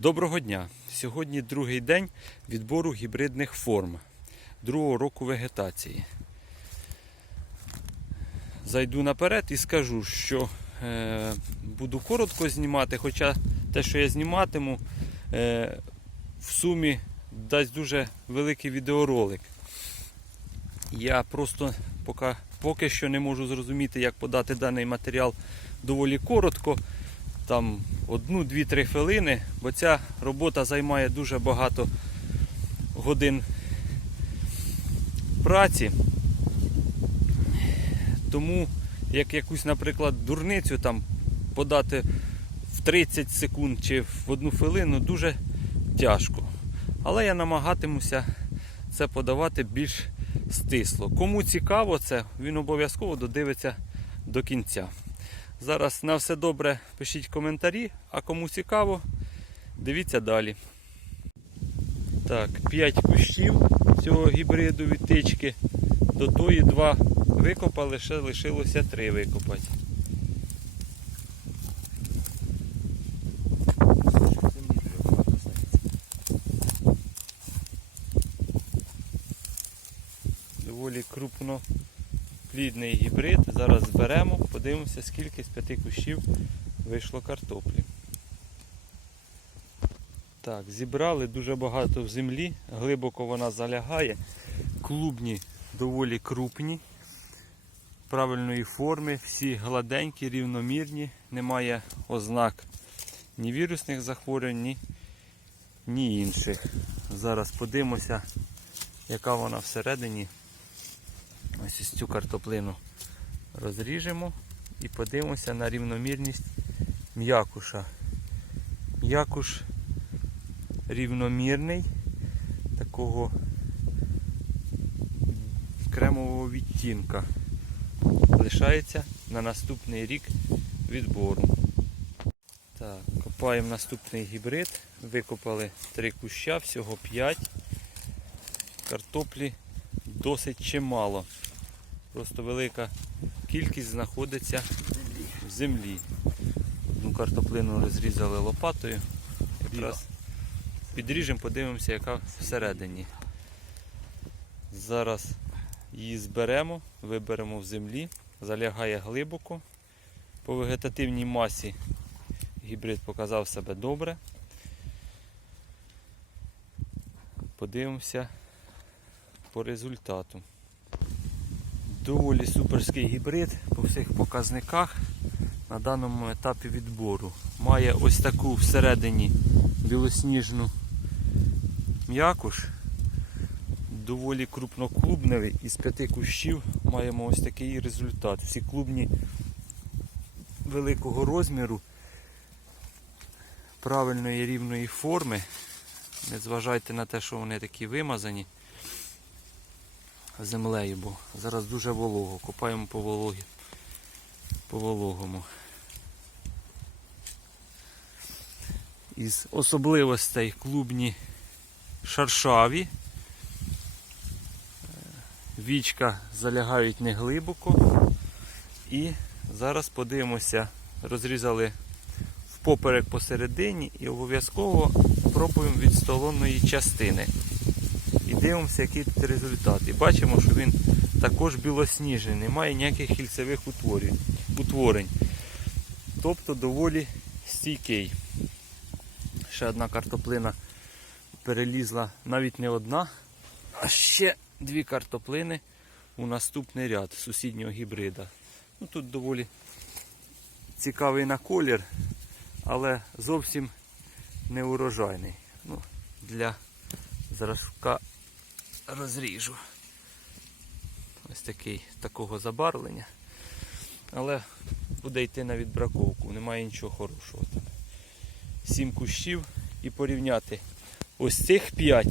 Доброго дня! Сьогодні другий день відбору гібридних форм другого року вегетації. Зайду наперед і скажу, що е, буду коротко знімати, хоча те, що я зніматиму, е, в сумі дасть дуже великий відеоролик. Я просто поки, поки що не можу зрозуміти, як подати даний матеріал доволі коротко там одну, дві, три хвилини, бо ця робота займає дуже багато годин праці. Тому, як якусь, наприклад, дурницю там подати в 30 секунд чи в одну хвилину дуже тяжко. Але я намагатимуся це подавати більш стисло. Кому цікаво це, він обов'язково додивиться до кінця. Зараз на все добре пишіть коментарі, а кому цікаво, дивіться далі. Так, 5 кущів цього гібриду від тички. До тої 2 викопали, ще лишилося 3 викопати. Доволі крупноплідний гібрид. Зараз зберемо, подивимося, скільки з п'яти кущів вийшло картоплі. Так, зібрали дуже багато в землі, глибоко вона залягає. Клубні доволі крупні, правильної форми, всі гладенькі, рівномірні, немає ознак ні вірусних захворювань, ні, ні інших. Зараз подивимося, яка вона всередині. Ось ось цю картоплину розріжемо і подивимося на рівномірність м'якуша. М'якуш рівномірний, такого кремового відтінка. Лишається на наступний рік відбору. Так, Копаємо наступний гібрид. Викопали три куща, всього 5. Картоплі досить чимало. Просто велика кількість знаходиться в землі. Одну картоплину розрізали лопатою. Якраз підріжемо, подивимося, яка всередині. Зараз її зберемо, виберемо в землі, залягає глибоко. По вегетативній масі гібрид показав себе добре. Подивимося по результату. Доволі суперський гібрид по всіх показниках на даному етапі відбору. Має ось таку всередині білосніжну м'якуш. Доволі крупноклубневий. Із п'яти кущів маємо ось такий результат. Всі клубні великого розміру, правильної рівної форми. Не зважайте на те, що вони такі вимазані землею, бо зараз дуже волого. Копаємо по вологі, по вологому. Із особливостей клубні шаршаві. Е, Вічка залягають неглибоко. І зараз подивимося, розрізали впоперек посередині і обов'язково пробуємо від столонної частини. Дивимося, який тут результат. І бачимо, що він також білосніжний, немає ніяких хільцевих утворень. Тобто доволі стійкий. Ще одна картоплина перелізла навіть не одна, а ще дві картоплини у наступний ряд сусіднього гібрида. Ну, Тут доволі цікавий на колір, але зовсім не урожайний. Ну, Для зразка розріжу. Ось такий такого забарвлення. Але буде йти на відбраковку, немає нічого хорошого. там. Сім кущів і порівняти ось цих 5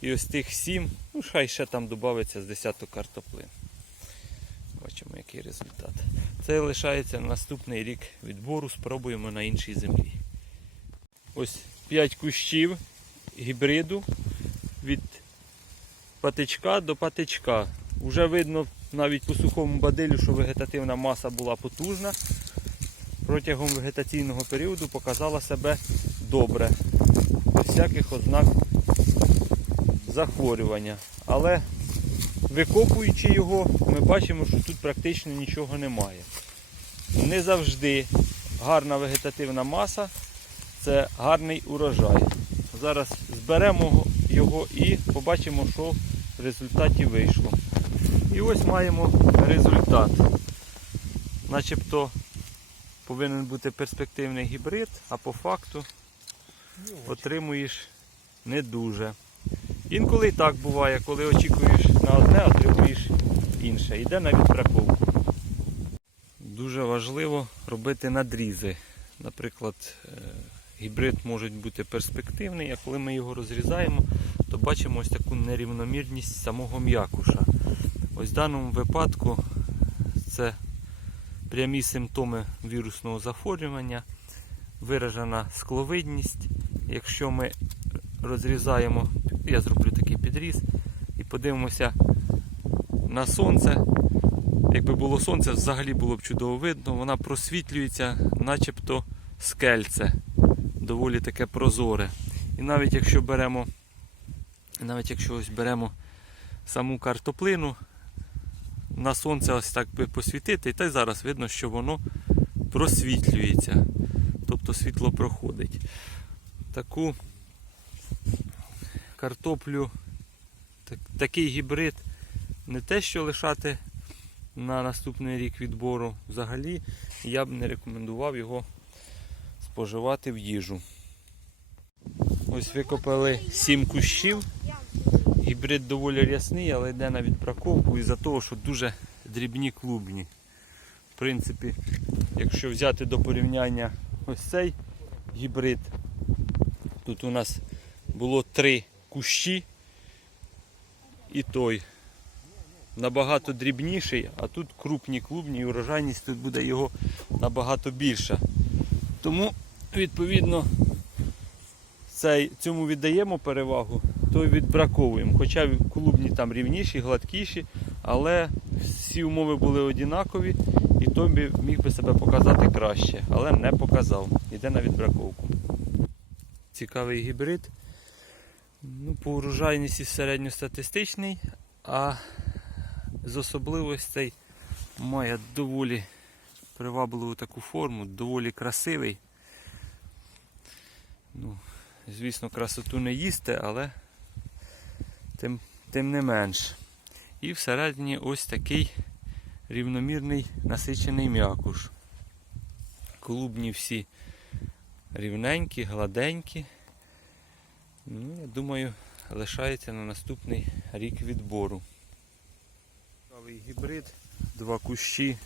і ось тих 7, ну хай ще там додається з 10 картоплин. Бачимо, який результат. Це лишається на наступний рік відбору, спробуємо на іншій землі. Ось 5 кущів гібриду від патичка до патичка. Уже видно навіть по сухому бадилю, що вегетативна маса була потужна. Протягом вегетаційного періоду показала себе добре. без всяких ознак захворювання. Але викопуючи його, ми бачимо, що тут практично нічого немає. Не завжди гарна вегетативна маса це гарний урожай. Зараз зберемо його і побачимо, що в результаті вийшло. І ось маємо результат. Начебто повинен бути перспективний гібрид, а по факту отримуєш не дуже. Інколи і так буває, коли очікуєш на одне, отримуєш інше. Йде на відбраковку. Дуже важливо робити надрізи. Наприклад, е, гібрид може бути перспективний, а коли ми його розрізаємо, то бачимо ось таку нерівномірність самого м'якуша. Ось в даному випадку це прямі симптоми вірусного захворювання, виражена скловидність. Якщо ми розрізаємо, я зроблю такий підріз і подивимося на сонце. Якби було сонце, взагалі було б чудово видно, вона просвітлюється, начебто скельце, доволі таке прозоре. І навіть якщо беремо, навіть якщо ось беремо саму картоплину, на сонце ось так би посвітити, і та й зараз видно, що воно просвітлюється. Тобто світло проходить. Таку картоплю, так, такий гібрид не те, що лишати на наступний рік відбору, взагалі я б не рекомендував його споживати в їжу. Ось викопали 7 кущів. Гібрид доволі рясний, але йде на відбраковку із-за того, що дуже дрібні клубні. В принципі, якщо взяти до порівняння ось цей гібрид, тут у нас було три кущі і той набагато дрібніший, а тут крупні клубні і урожайність тут буде його набагато більша. Тому, відповідно, цей, цьому віддаємо перевагу, то відбраковуємо. Хоча клубні там рівніші, гладкіші, але всі умови були однакові і той би міг би себе показати краще, але не показав. Йде на відбраковку. Цікавий гібрид. Ну, По урожайності середньостатистичний, а з особливостей має доволі привабливу таку форму, доволі красивий. Ну, Звісно, красоту не їсти, але тим, тим не менш. І всередині ось такий рівномірний насичений м'якуш. Клубні всі рівненькі, гладенькі. Ну, я думаю, лишається на наступний рік відбору. Цікавий гібрид, два кущі,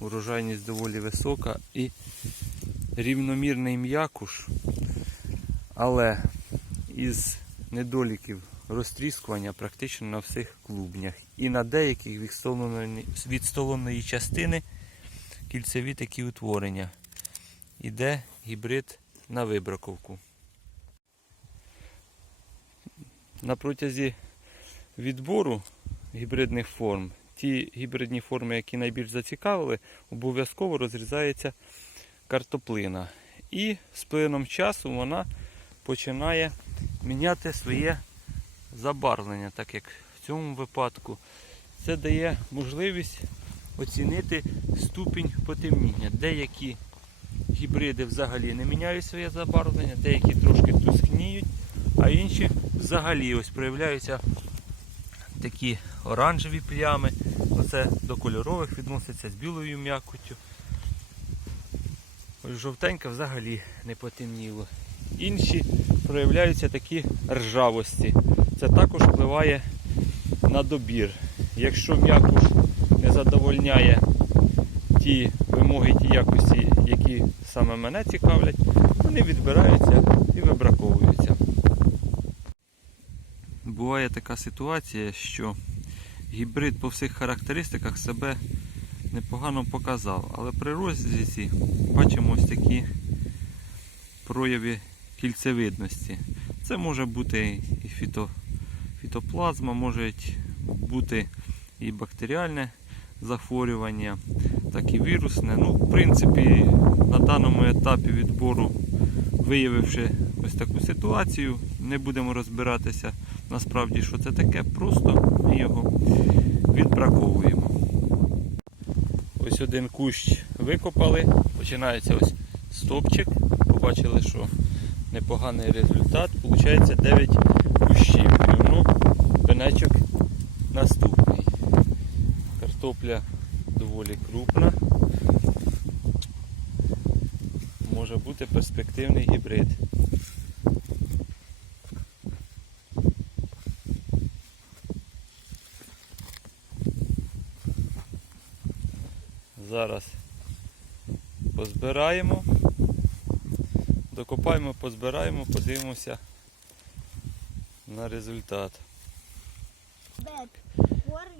урожайність доволі висока і рівномірний м'якуш, але із недоліків розтріскування практично на всіх клубнях. І на деяких відстоленої частини кільцеві такі утворення. Іде гібрид на вибраковку. На протязі відбору гібридних форм, ті гібридні форми, які найбільш зацікавили, обов'язково розрізається картоплина. І з плином часу вона починає міняти своє забарвлення, так як в цьому випадку. Це дає можливість оцінити ступінь потемніння. Деякі гібриди взагалі не міняють своє забарвлення, деякі трошки тускніють, а інші взагалі ось проявляються такі оранжеві плями. Оце до кольорових відноситься з білою м'якоттю. Жовтенька взагалі не потемніло. Інші проявляються такі ржавості. Це також впливає на добір. Якщо м'якуш не задовольняє ті вимоги, ті якості, які саме мене цікавлять, вони відбираються і вибраковуються. Буває така ситуація, що гібрид по всіх характеристиках себе непогано показав, але при розрізі бачимо ось такі прояви кільцевидності. Це може бути і фіто, фітоплазма, може бути і бактеріальне захворювання, так і вірусне. Ну, в принципі, на даному етапі відбору, виявивши ось таку ситуацію. Не будемо розбиратися насправді, що це таке, просто ми його відбраковуємо. Ось один кущ викопали, починається ось стопчик. Побачили, що непоганий результат. Получається 9 кущів. Ну, пенечок наступний. Картопля доволі крупна. Може бути перспективний гібрид. Зараз позбираємо, докопаємо, позбираємо, подивимося на результат.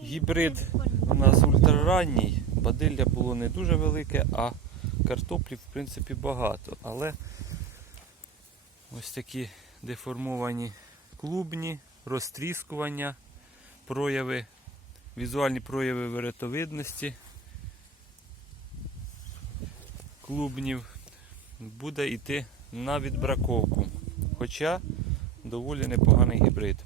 Гібрид у нас ультраранній, бадилля було не дуже велике, а картоплі в принципі багато. Але ось такі деформовані клубні, розтріскування, прояви, візуальні прояви веретовидності клубнів буде йти на відбраковку. Хоча доволі непоганий гібрид.